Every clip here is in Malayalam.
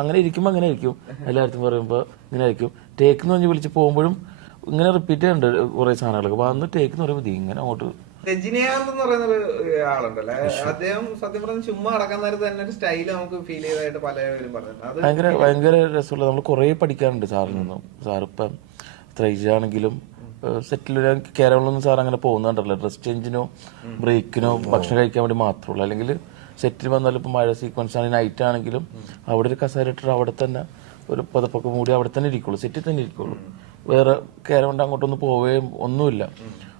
അങ്ങനെ ഇരിക്കുമ്പോൾ അങ്ങനെ ആയിരിക്കും. എല്ലായിടത്തും പറയുമ്പോൾ ഇങ്ങനെ ആയിരിക്കും. ടേക്ക് എന്ന് പറഞ്ഞ് വിളിച്ച് പോകുമ്പോഴും ഇങ്ങനെ റിപ്പീറ്റ് ചെയ്യുന്നുണ്ട് കുറെ സാധനങ്ങളൊക്കെ. വന്ന് ടേക്ക് എന്ന് പറയുമ്പോൾ ഇങ്ങനെ അങ്ങോട്ട് രജനീകാന്ത് എന്ന് പറയുന്ന ഒരു ആളുണ്ടല്ലേ, അദ്ദേഹം സത്യം പറഞ്ഞ ചുമ്മാ അടക്കാൻ നേരത്ത് തന്നെ ഒരു സ്റ്റൈല് നമുക്ക് ഫീൽ ചെയ്തതായിട്ട് പലരും പറഞ്ഞിട്ടുണ്ട്. ഭയങ്കര രസമുള്ള. നമ്മൾ കുറെ പഠിക്കാറുണ്ട് സാറിൽ നിന്നും. സാറിപ്പം ത്രൈജാണെങ്കിലും സെറ്റിൽ കേരളമൊന്നും സാർ അങ്ങനെ പോകുന്നുണ്ടല്ലോ. ഡ്രസ് ചേഞ്ചിനോ ബ്രേക്കിനോ ഭക്ഷണം കഴിക്കാൻ വേണ്ടി മാത്രമുള്ളൂ. അല്ലെങ്കിൽ സെറ്റിൽ വന്നാലും ഇപ്പം മഴ സീക്വൻസ് ആണെങ്കിൽ നൈറ്റ് ആണെങ്കിലും അവിടെ ഒരു കസേര ഇട്ടിട്ട് അവിടെ തന്നെ ഒരു പതപ്പൊക്കെ മൂടി അവിടെ തന്നെ ഇരിക്കുള്ളൂ, സെറ്റിൽ തന്നെ ഇരിക്കുള്ളൂ. വേറെ കേരം കൊണ്ട് അങ്ങോട്ടൊന്നും പോവുകയും ഒന്നുമില്ല.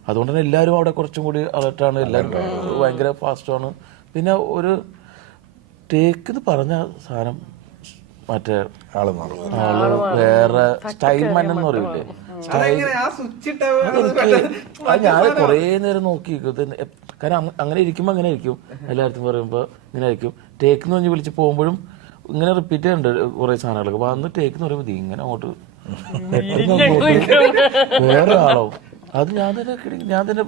അതുകൊണ്ട് തന്നെ എല്ലാവരും അവിടെ കുറച്ചും കൂടി അലർട്ടാണ്. എല്ലാവരും ഭയങ്കര ഫാസ്റ്റാണ്. പിന്നെ ഒരു ടേക്ക് എന്ന് പറഞ്ഞ സാധനം മറ്റേ ആള് വേറെ സ്റ്റൈൽ മൻ എന്ന് പറയില്ലേ, അത് ഞാൻ കുറേ നേരം നോക്കി. കാരണം അങ്ങനെ ഇരിക്കുമ്പോൾ അങ്ങനെ ആയിരിക്കും. എല്ലായിടത്തും പറയുമ്പോൾ ഇങ്ങനെ ആയിരിക്കും. ടേക്ക് എന്ന് പറഞ്ഞ് വിളിച്ച് പോകുമ്പോഴും ഇങ്ങനെ റിപ്പീറ്റ് ചെയ്യുന്നുണ്ട് കുറെ സാധനങ്ങളൊക്കെ. വന്ന് ടേക്ക് എന്ന് പറയുമ്പോൾ ഇങ്ങനെ അങ്ങോട്ട് വേറെ ആളോ. അത് ഞാൻ തന്നെ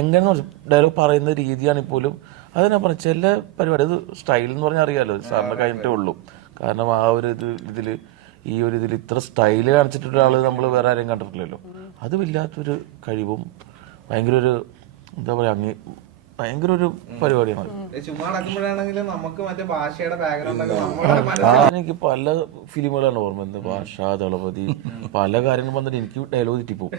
എങ്ങനെ ഡയലോഗ് പറയുന്ന രീതിയാണെങ്കിൽ പോലും അത് ഞാൻ പറഞ്ഞു. ചില പരിപാടി അത് സ്റ്റൈൽ എന്ന് പറഞ്ഞാൽ അറിയാലോ, സാറിന് കഴിഞ്ഞിട്ടേ ഉള്ളൂ. കാരണം ആ ഒരു ഇതില് ഈ ഒരു ഇതിൽ ഇത്ര സ്റ്റൈല് കാണിച്ചിട്ടൊരാള് നമ്മൾ വേറെ ആരെയും കണ്ടിട്ടില്ലല്ലോ. അതുമില്ലാത്തൊരു കഴിവും ഭയങ്കര ഒരു എന്താ പറയാ ഭയങ്കര ഒരു പരിപാടിയാണ്. എനിക്ക് പല ഫിലിമുകളാണ് ഓർമ്മ. ഭാഷ, ദളപതി, പല കാര്യങ്ങളും വന്നിട്ട് എനിക്ക് ഡയലോഗ് തെറ്റിപ്പോവും.